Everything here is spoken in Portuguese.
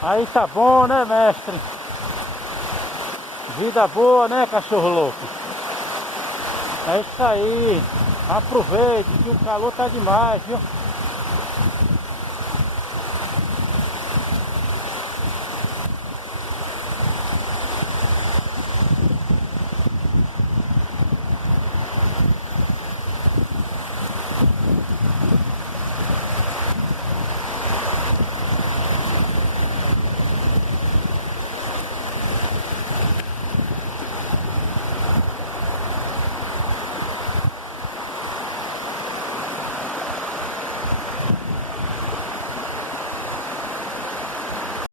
Aí tá bom, né, mestre? Vida boa, né, cachorro louco? É isso aí. Aproveite que o calor tá demais, viu?